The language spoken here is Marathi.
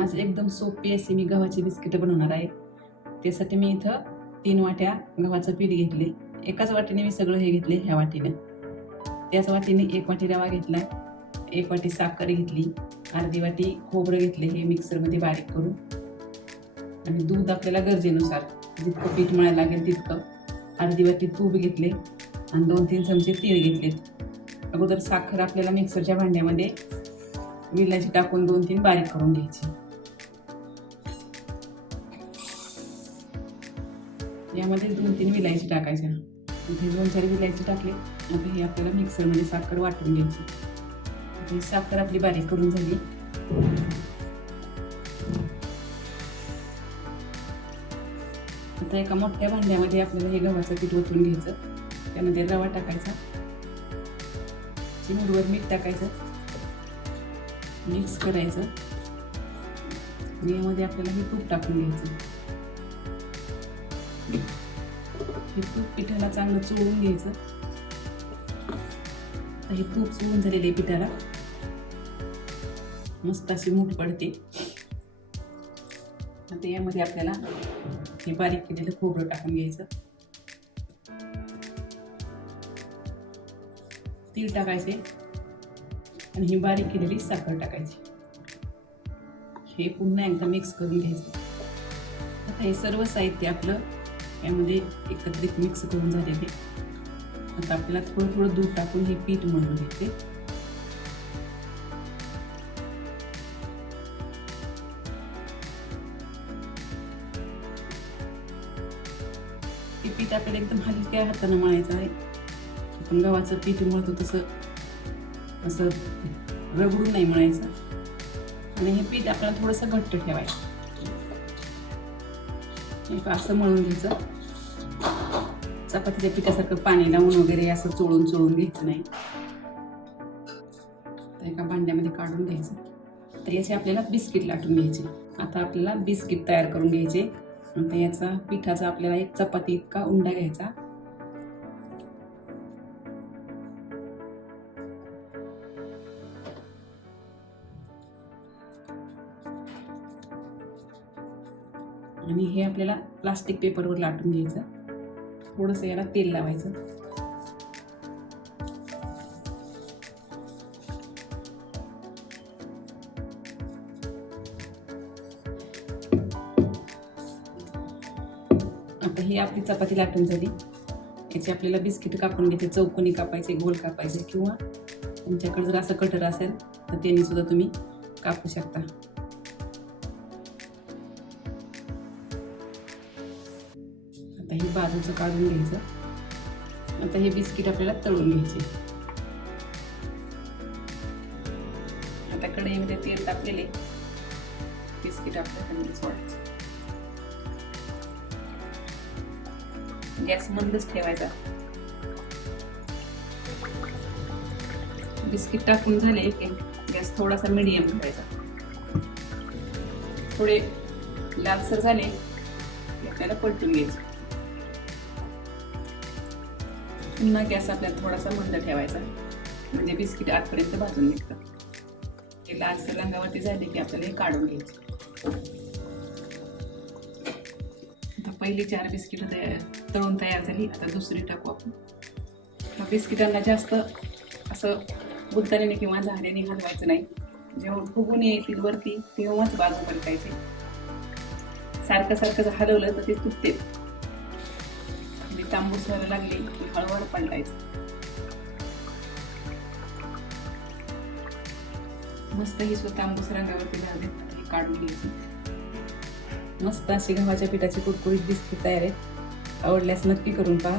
आज एकदम सोपी अशी मी गव्हाची बिस्किटं बनवणार आहे. त्यासाठी मी इथं तीन वाट्या गव्हाचं पीठ घेतले. एकाच वाटीने मी सगळं हे घेतले ह्या वाटीने. त्याच वाटीने एक वाटी रवा घेतला. एक वाटी साखर घेतली. अर्धी वाटी खोबरं घेतले हे मिक्सरमध्ये बारीक करून. आणि दूध आपल्याला गरजेनुसार जितकं पीठ मळायला लागेल तितकं अर्धी वाटी तूप घेतले आणि दोन तीन चमचे तीळ घेतलेत अगोदर साखर आपल्याला मिक्सरच्या भांड्यामध्ये विलाची टाकून दोन तीन बारीक करून घ्यायची. यामध्ये दोन तीन विलायची टाकायच्या. हे दोन चार विलायची टाकले. आता हे आपल्याला मिक्सरमध्ये साखर वाटून घ्यायची. ही साखर आपली बारीक करून झाली. आता एका मोठ्या भांड्यामध्ये आपल्याला हे गव्हाचं पीठ ओतून घ्यायचं. त्यामध्ये रवा टाकायचा. चिमूटभर मीठ टाकायचं. मिक्स करायचं. आणि यामध्ये आपल्याला हे तूप टाकून घ्यायचं. हे तूप पिठाला चांगलं चोळून घ्यायचं. हे तूप चोळून झालेले पिठाला. मस्त अशी मूठ पडते. आता यामध्ये आपल्याला हे बारीक केलेलं खोबरं टाकून घ्यायचं. तीळ टाकायचे आणि ही बारीक केलेली साखर टाकायची. हे पुन्हा एकदा मिक्स करून घ्यायचं. आता हे सर्व साहित्य आपलं यामध्ये एकत्रित मिक्स करून झालेले आता आपल्याला थोडं थोडं दूध टाकून हे पीठ मळून घेते. हे पीठ आपल्याला एकदम हलक्या हातानं मळायचं आहे. आपण गव्हाचं पीठ मळतो तसं असं रगडून नाही मळायचं. आणि हे पीठ आपल्याला थोडंसं घट्ट ठेवायचं. एक असं मळून घ्यायचं. चपातीच्या पिठासारखं पाणी लावून वगैरे असं चोळून चोळून घ्यायचं नाही. तर एका भांड्यामध्ये काढून घ्यायचं. तर याचे आपल्याला बिस्किट लाटून घ्यायचे. आता आपल्याला बिस्किट तयार करून घ्यायचे. आता याचा पिठाचा आपल्याला एक चपाती इतका उंडा घ्यायचा. आणि हे आपल्याला प्लास्टिक पेपरवर लाटून घ्यायचं. थोडंसं याला तेल लावायचं. आता ही आपली चपाती लाटून झाली. याची आपल्याला बिस्किट कापून घ्यायचे चौकोनी कापायचे गोल कापायचे किंवा तुमच्याकडे जर असं कटर असेल तर त्याने सुद्धा तुम्ही कापू शकता. आता हे बाजूचं काढून घ्यायचं. आता हे बिस्किट आपल्याला तळून घ्यायचे. आता कढईमध्ये तेल टाकलेले. बिस्किट आपल्या सोडायचं. गॅस मंदच ठेवायचा. बिस्किट टाकून झाले की गॅस थोडासा मिडियम ठेवायचा. थोडे लालसर झाले आपल्याला पलटून घ्यायचं. पुन्हा गॅस आपल्याला थोडासा मंद ठेवायचा. म्हणजे बिस्किट आतपर्यंत भाजून निघतं. ते लालसर रंगावरती झाले की आपल्याला हे काढून घ्यायचं. आता पहिली चार बिस्किट तयार तळून तयार झाली. आता दुसरी टाकू आपण. बिस्किटांना जास्त असं बुलताने किंवा झाड्याने हलवायचं नाही. जेव्हा फुगून येतील वरती तेव्हाच बाजू पलटायचे सारखं सारखं जर हलवलं तर ते तुटते तांबूस व्हायला लागले की हळूहळू पलटायचं. मस्त ही स्वतः तांबूस रंगावरती झाले. हे काढून घ्यायची. मस्त अशी गव्हाच्या पिठाची कुरकुरीत बिस्किट तयार आहे. आवडल्यास नक्की करून पहा.